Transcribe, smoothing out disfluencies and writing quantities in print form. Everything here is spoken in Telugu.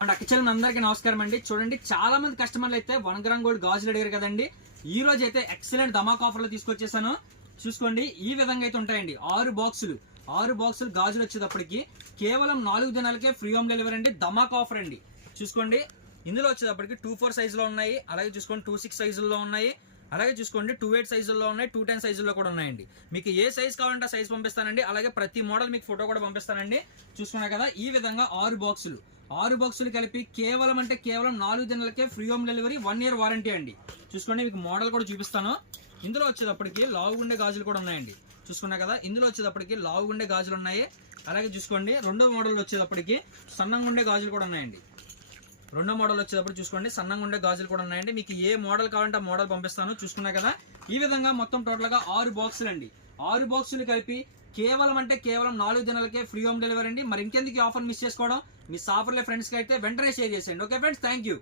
అక్కచెల్లి అందరికీ నమస్కారం అండి. చూడండి, చాలా మంది కస్టమర్లు అయితే 1 గ్రామ్ గోల్డ్ గాజులు అడిగారు కదండి. ఈ రోజు అయితే ఎక్సలెంట్ ధమాక్ ఆఫర్ లో తీసుకొచ్చేసాను. చూసుకోండి, ఈ విధంగా అయితే ఉంటాయండి. 6 బాక్సులు గాజులు వచ్చేటప్పటికి కేవలం 4 దినాలకే ఫ్రీ హోమ్ డెలివరీ అండి. ధమాక్ ఆఫర్ అండి. చూసుకోండి, ఇందులో వచ్చేటప్పటికి 2/4 సైజులో ఉన్నాయి, అలాగే చూసుకోండి 2/6 సైజుల్లో ఉన్నాయి, అలాగే చూసుకోండి 2/8 సైజుల్లో ఉన్నాయి, 2/10 సైజుల్లో కూడా ఉన్నాయండి. మీకు ఏ సైజ్ కావాలంటే ఆ సైజ్ పంపిస్తానండి. అలాగే ప్రతి మోడల్ మీకు ఫోటో కూడా పంపిస్తానండి. చూసుకున్నా కదా, ఈ విధంగా 6 బాక్సులు కలిపి కేవలం 4 దినాలకే free home delivery, 1 year warranty అండి. చూసుకోండి, మీకు మోడల్ కూడా చూపిస్తాను. ఇందులో వచ్చేటప్పటికి లావుగుండే గాజులు కూడా ఉన్నాయండి. చూసుకున్నా కదా, ఇందులో వచ్చేటప్పటికి లావుగుండే గాజులు ఉన్నాయి. అలాగే చూసుకోండి, రెండో మోడల్ వచ్చేటప్పటికి సన్నంగా ఉండే గాజులు కూడా ఉన్నాయండి. రెండో మోడల్ వచ్చేటప్పుడు చూసుకోండి, సన్నంగా ఉండే గాజులు కూడా ఉన్నాయండి. మీకు ఏ మోడల్ కావాలంటే ఆ మోడల్ పంపిస్తాను. చూసుకున్నా కదా, ఈ విధంగా మొత్తం టోటల్ గా 6 బాక్సులు అండి. 6 బాక్సులు కలిపి కేవలం 4 దినాలకే ఫ్రీ హోమ్ డెలివరీ అండి. మరి ఇంకెందుకు ఆఫర్ మిస్ చేసుకోవడం? మీ సాఫర్లే ఫ్రెండ్స్ కి అయితే వెంటనే షేర్ చేసేయండి. Okay friends, thank you.